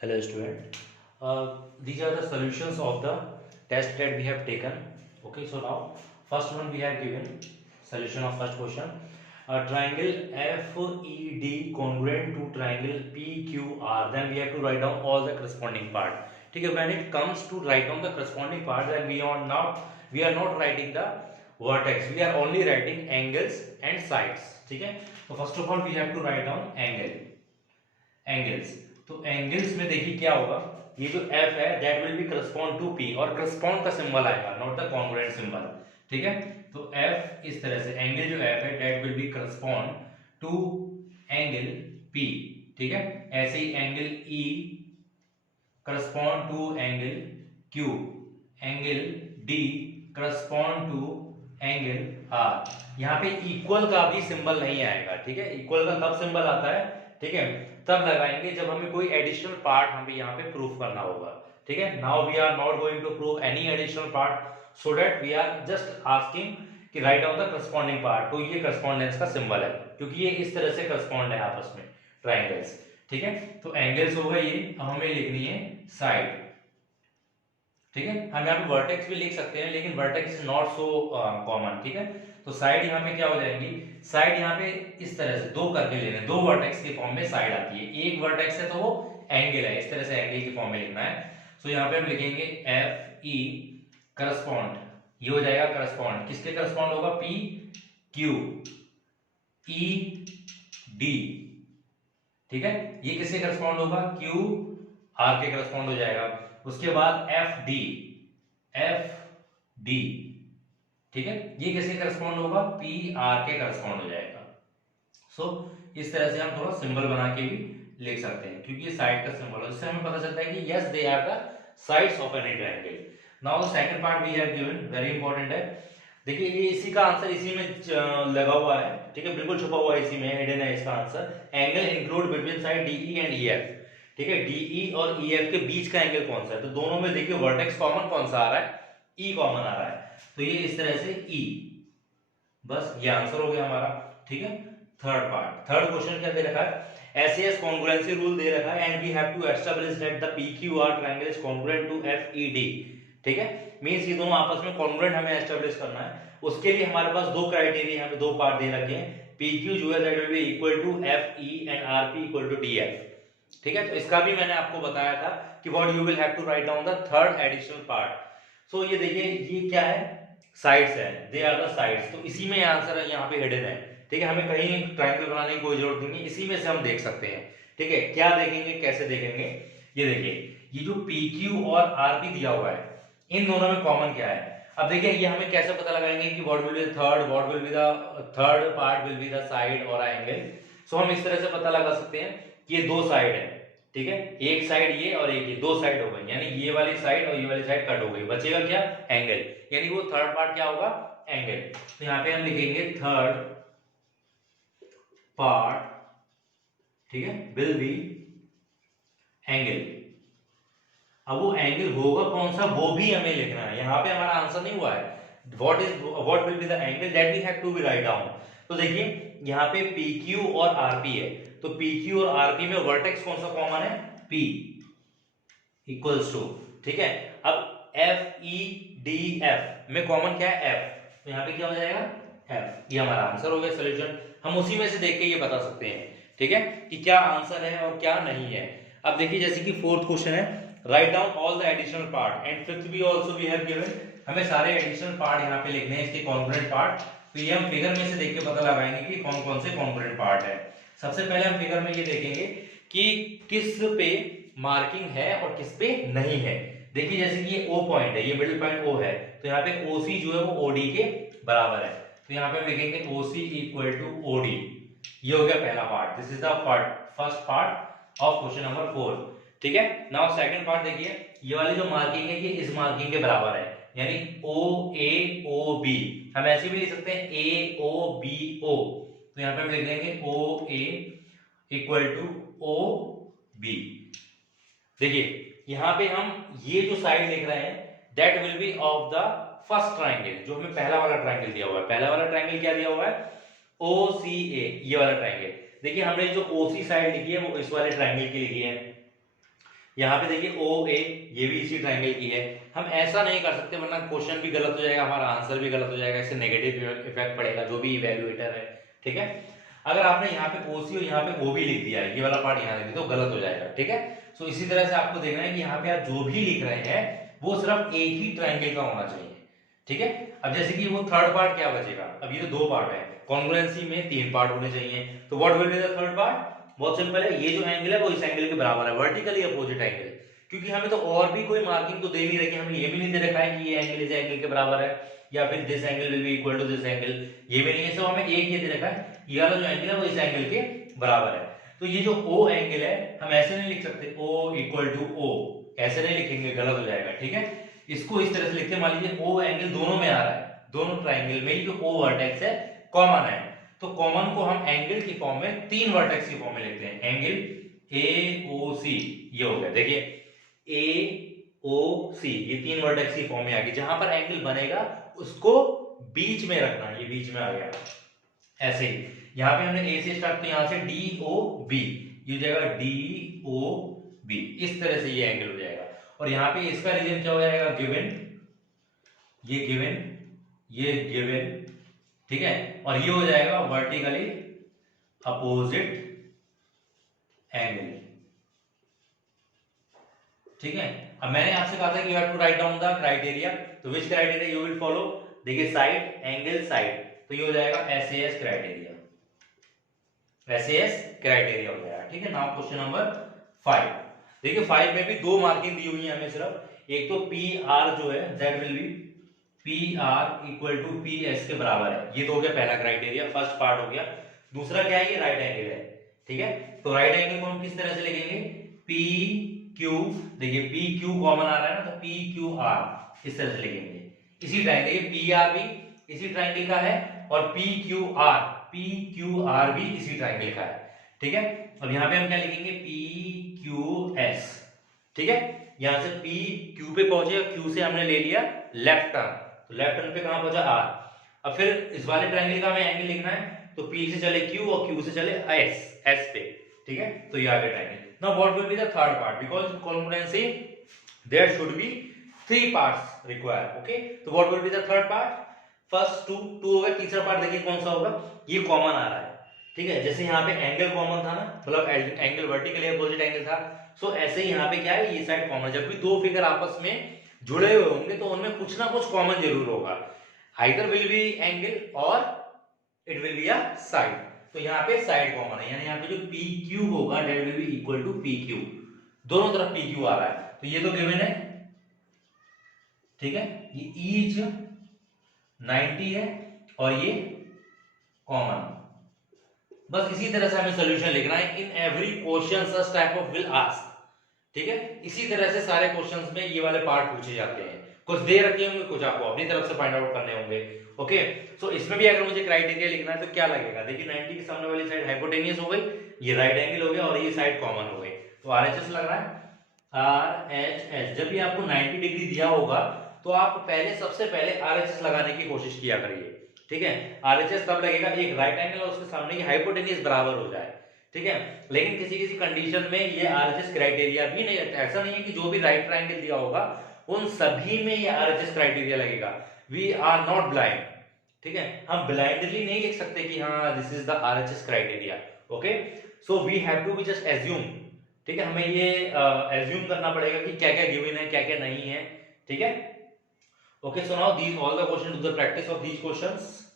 Hello student. These are the solutions of the test that we have taken. Okay, so now first one we have given solution of first question. Triangle FED congruent to triangle PQR. Then we have to write down all the corresponding part. ठीक है, when it comes to write down the corresponding part, then we are not writing the vertex. We are only writing angles and sides. ठीक है, तो first of all we have to write down angles. तो angles में देखिए क्या होगा, ये जो F है that will be correspond to P और करस्पॉन्ड का सिंबल आएगा, नॉट द कॉन्ग्रुएंट सिंबल। ठीक है, तो F इस तरह से, एंगल जो F है that will be correspond to angle P। ठीक है, ऐसे ही angle E correspond to angle Q, angle D correspond to angle R। यहाँ पे इक्वल का भी सिंबल नहीं आएगा। ठीक है, इक्वल का कब सिंबल आता है, ठीक है, तब लगाएंगे जब हमें कोई एडिशनल पार्ट हमें यहाँ पे प्रूफ करना होगा। ठीक है, now we are not going to prove any additional part, so that we are just asking कि right down the corresponding part. तो ये करस्पॉन्डेंस का सिंबल है, क्योंकि ये इस तरह से करस्पॉन्ड है आपस में ट्राइंगल्स। ठीक है, तो एंगल्स होगा ये, अब हमें लिखनी है साइड। ठीक है, हम यहाँ पे वर्टेक्स भी लिख सकते हैं, लेकिन vertex is not so common. ठीक है, तो साइड यहाँ पे क्या हो जाएंगी, साइड यहाँ पे इस तरह से दो करके लेने, दो वर्टेक्स के फॉर्म में साइड आती है। एक वर्टेक्स है तो वो एंगल है, इस तरह से एंगल के फॉर्म में लिखना है। सो यहाँ पे हम लिखेंगे एफ ई करस्पॉन्ड, ये हो जाएगा करस्पॉन्ड, किसके करस्पॉन्ड होगा, पी क्यू ई डी। ठीक है, ये किसके करस्पॉन्ड होगा, क्यू आर के करस्पॉन्ड हो जाएगा। उसके बाद एफ डी, एफ डी, ठीक है, ये किसके करस्पॉन्ड होगा, पी आर के करस्पॉन्ड हो जाएगा। सो इस तरह से हम थोड़ा सिंबल बना के भी लिख सकते हैं, क्योंकि ये साइड का सिंबल है, जिससे हमें पता चलता है कि yes they are the sides of any triangle. Now the second part we have given, very important है। देखिए ये इसी का आंसर इसी में लगा हुआ है। ठीक है, बिल्कुल छुपा हुआ है, इसी में हिडन है इसका answer. Angle include between side DE and EF. ठीक है, डीई और ईएफ के बीच का एंगल कौन सा है, तो दोनों में देखिए वर्टेक्स कॉमन कौन सा आ रहा है, ई कॉमन आ रहा है, तो ये इस तरह से ई, बस ये आंसर हो गया हमारा। ठीक है, थर्ड पार्ट, थर्ड क्वेश्चन क्या दे रखा है, एसएस कॉन्ग्रुएंसी रूल दे रखा है, and we have to establish that the PQR triangle is congruent to FED. ठीक है, मींस ये दोनों आपस में कॉन्ग्रुएंट हमें एस्टैब्लिश करना है। उसके लिए हमारे पास दो क्राइटेरिया, यहाँ पे दो पार्ट दे रखे हैं, पीक्यू जो है that will be equal to FE and RP equal to DF. ठीक है, तो इसका भी मैंने आपको बताया था कि what you will have to write down the third additional part. So ये देखिए ये क्या है, साइड्स है, दे आर द साइड्स, तो इसी में आंसर यहाँ पे हिडन है। ठीक है, हमें कहीं ट्रायंगल बनाने की कोई जरूरत नहीं है, इसी में से हम देख सकते हैं। ठीक है, क्या देखेंगे, कैसे देखेंगे, ये देखिए ये जो PQ और RP दिया हुआ है, इन दोनों में कॉमन क्या है। अब देखिए ये हमें कैसे पता लगाएंगे कि what will be the third, what will be the third part will be the side और एंगल। सो हम इस तरह से पता लगा सकते हैं कि ये दो साइड है। ठीक है, एक साइड ये और एक ये, दो साइड हो गई, यानी ये वाली साइड और ये वाली साइड कट हो गई, बचेगा क्या, एंगल, यानी वो थर्ड पार्ट क्या होगा, एंगल। तो यहाँ पे हम लिखेंगे थर्ड पार्ट, ठीक है, विल बी एंगल। अब वो एंगल होगा कौन सा, वो भी हमें लिखना है, यहाँ पे हमारा आंसर नहीं हुआ है, what will be the angle that we have to be write down. तो देखिए यहाँ पे PQ और RP है, तो PQ और RP में वर्टेक्स कौन सा कॉमन है, P इक्वल्स टू, ठीक है, अब FEDF में कॉमन क्या है, F, तो यहाँ पे क्या हो जाएगा, F, ये हमारा आंसर हो गया सॉल्यूशन। हम उसी में से देख के ये बता सकते हैं, ठीक है, कि क्या आंसर है और क्या नहीं है। अब देखिए जैसे कि फोर्थ क्वेश्चन है, write down all the additional part, and fifth भी आल्सो वी हैव गिवन, हमें सारे एडिशनल पार्ट यहाँ पे लिखने हैं, इसके कॉन्ग्रुएंट पार्ट। तो ये हम फिगर में से देख के पता लगाएंगे कि कौन कौन से कॉन्ग्रुएंट पार्ट है। सबसे पहले हम फिगर में ये देखेंगे कि किस पे मार्किंग है और किस पे नहीं है। देखिए जैसे कि ये O पॉइंट है, ये मिडिल पॉइंट O है, तो यहाँ पे OC जो है वो OD के बराबर है, तो यहाँ पे हम लिखेंगे OC इक्वल टू OD। ये हो गया पहला part, this is the first part of question number 4। ठीक है, नाउ सेकंड पार्ट देखिए, ये वाली जो मार्किंग है ये इस मार्किंग के बराबर है, यानी OA OB, हम ऐसे भी लिख सकते हैं AOBO, तो यहाँ पे हम लिख देंगे OA इक्वल टू OB। देखिए यहाँ पे हम ये जो साइड लिख रहे हैं that will B of the first triangle, जो हमें पहला वाला ट्राइंगल दिया हुआ है। पहला वाला ट्राइंगल क्या दिया हुआ है, OCA, ये वाला ट्राइंगल। देखिए हमने जो OC साइड लिखी है वो इस वाले ट्राइंगल की लिखी है, यहाँ पे देखिए ओ ए, ये भी इसी ट्राइंगल की है। हम ऐसा नहीं कर सकते वरना क्वेश्चन भी गलत हो जाएगा, हमारा आंसर भी गलत हो जाएगा, इससे नेगेटिव इफेक्ट पड़ेगा जो भी इवैल्यूएटर है, ठीक है। अगर आपने यहाँ पे ओसी और यहाँ पे ओ भी लिख दिया है, ये वाला पार्ट यहाँ लिख दिया तो गलत हो जाएगा, ठीक है। सो इसी तरह से आपको देखना है कि यहाँ पे आप जो भी लिख रहे हैं वो सिर्फ एक ही ट्राइंगल का होना चाहिए, ठीक है। अब जैसे कि वो थर्ड पार्ट क्या बचेगा, अब ये तो दो पार्ट है, कॉन्ग्रुएंसी में तीन पार्ट होने चाहिए, तो what will be the third part? बहुत सिंपल है, ये जो एंगल है वो इस एंगल के बराबर है, वर्टिकली अपोजिट एंगल। क्योंकि हमें तो और भी कोई मार्किंग तो दे नहीं रखी, हमें ये भी नहीं दे रखा है कि ये एंगल इस एंगल के बराबर है या फिर this angle will be equal to this angle, ये भी नहीं है। सब हमें एक ये दे रखा है, ये वाला जो एंगल है वो इस एंगल के बराबर है। तो ये जो O एंगल है हम ऐसे नहीं लिख सकते O इक्वल टू O, ऐसे नहीं लिखेंगे, गलत हो जाएगा, ठीक है। इसको इस तरह से लिखते हैं, मान लीजिए O एंगल दोनों में आ रहा है, दोनों ट्राइंगल में जो O वर्टेक्स है कॉमन है, तो कॉमन को हम एंगल की फॉर्म में तीन वर्टेक्स की फॉर्म में लिखते हैं, एंगल AOC, ये हो गया, देखिए AOC, ये तीन वर्टेक्स की फॉर्म में आ गई। जहां पर एंगल बनेगा उसको बीच में रखना, ये बीच में आ गया ऐसे ही। यहाँ पे हमने A से स्टार्ट, तो यहाँ से DOB, ये हो जाएगा DOB, इस तरह से ये एंगल हो जाएगा। और यहाँ पे इसका रीजन क्या हो जाएगा, गिवन, ये गिवन, ये गिवन, ठीक है। और ये हो जाएगा वर्टिकली अपोजिट एंगल, ठीक है। अब मैंने आपसे कहा था कि you have to write down the criteria, तो which criteria you will follow? देखिए साइड, एंगल, साइड, तो ये हो जाएगा SAS क्राइटेरिया, SAS क्राइटेरिया हो जाएगा, ठीक है। नाउ क्वेश्चन नंबर 5, देखिए 5 में भी दो मार्किंग दी हुई है हमें सिर्फ, एक तो PR जो है that will be PR equal to PS के बराबर है, ये तो हो गया पहला क्राइटेरिया, फर्स्ट पार्ट हो गया। दूसरा क्या है, ये राइट एंगल है, ठीक है। तो राइट एंगल को हम किस तरह से लिखेंगे, PQ, देखिए PQ कॉमन आ रहा है ना, तो PQR इस तरह से लिखेंगे। इसी ट्राइंगल, ये PR भी इसी ट्राइंगल का है और PQR भी इसी ट्राइंगल का है, ठीक है। अब यहाँ पे हम क्या लिखेंगे, PQS, ठीक है। यहां से PQ पे पहुंचे, Q से हमने ले लिया लेफ्ट टर्न, तो लेफ्ट टर्न पे कहां पहुंचा, R। अब फिर इस वाले ट्रायंगल का हमें एंगल लिखना है, तो P से चले Q और Q से चले S पे, ठीक है। तो ये आ गया triangle. Now what will be the third part, because congruency there should be 3 parts required, okay. तो what will be the third part, first two हो गया, तीसरा पार्ट देखिए कौन सा होगा, ये कॉमन आ रहा है, ठीक है। जैसे यहाँ पे एंगल कॉमन था ना, मतलब एंगल वर्टिकली अपोजिट एंगल था, सो ऐसे ही यहाँ पे क्या है, ये साइड कॉमन। जब भी दो फिगर आपस में जुड़े हुए होंगे तो उनमें कुछ ना कुछ कॉमन जरूर होगा, आइदर विल बी एंगल और it will be a side. तो यहाँ पे साइड कॉमन है, यानी यहाँ पे जो PQ होगा that will be equal to PQ, दोनों तरफ PQ आ रहा है, तो ये तो गिवन है, ठीक है। ये ईच 90 है और ये कॉमन। बस इसी तरह से हमें सॉल्यूशन लिखना है in every question such type of will ask, ठीक है। इसी तरह से सारे क्वेश्चंस में ये वाले पार्ट पूछे जाते हैं, कुछ दे रखे होंगे, कुछ आपको अपनी तरफ से फाइंड आउट करने होंगे, ओके। सो इसमें भी अगर मुझे क्राइटेरिया लिखना है तो क्या लगेगा, देखिए 90 के सामने वाली साइड हाइपोटेनियस हो गई, ये राइट एंगल हो गया और ये साइड कॉमन हो गई, तो RHS लग रहा है, RHS। जब भी आपको 90 डिग्री दिया होगा तो आप पहले सबसे पहले RHS लगाने की कोशिश किया करिए, ठीक है। RHS तब लगेगा एक राइट एंगल और उसके सामने की हाइपोटेनियस बराबर हो जाए, ठीक है। लेकिन किसी किसी कंडीशन में ये RHS क्राइटेरिया भी नहीं रहता, ऐसा नहीं है कि जो भी राइट ट्रायंगल दिया होगा उन सभी में ये RHS क्राइटेरिया लगेगा। वी आर नॉट ब्लाइंड, ठीक है। हम ब्लाइंडली नहीं लिख सकते कि हाँ this is the RHS criteria, okay. So we have to be just assume, ठीक है। हमें ये एज्यूम करना पड़ेगा कि क्या क्या गिवन है, क्या क्या नहीं है, ठीक है। Okay, so now these all the questions, do the practice of these questions.